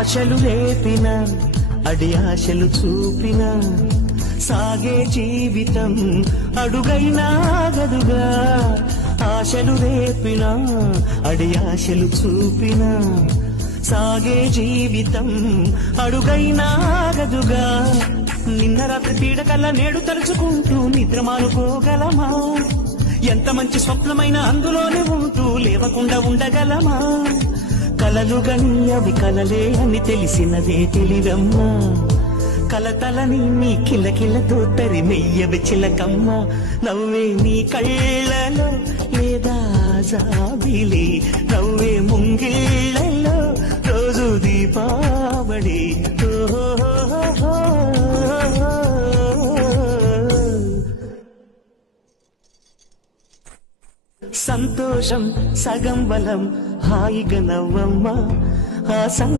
ఆశలు లేపిన అడి ఆశలు చూపిన సాగే జీవితం అడుగైనా గదుగా. ఆశలు రేపిన అడి ఆశలు చూపిన సాగే జీవితం అడుగైనా గదుగా. నిన్న రాత్రి పీడకల్ల నేడు తలుచుకుంటూ నిద్ర మానుకోగలమా? ఎంత మంచి స్వప్నమైన అందులోనే ఉంటూ లేవకుండా ఉండగలమా? కలలు గణ్యవి కలలే అని తెలిసినదే తెలివమ్మా. కలతలని నీ కిలకిలతో తరిమెయ్యవి చిలకమ్మ. నవ్వే నీ కళ్ళలో లేదా జాబిలి? నవ్వే ముంగిళ్ళలో రోజు దీపావళి. సంతోషం సగం బలం హాయిగా నవ్వమ్మ ఆ సం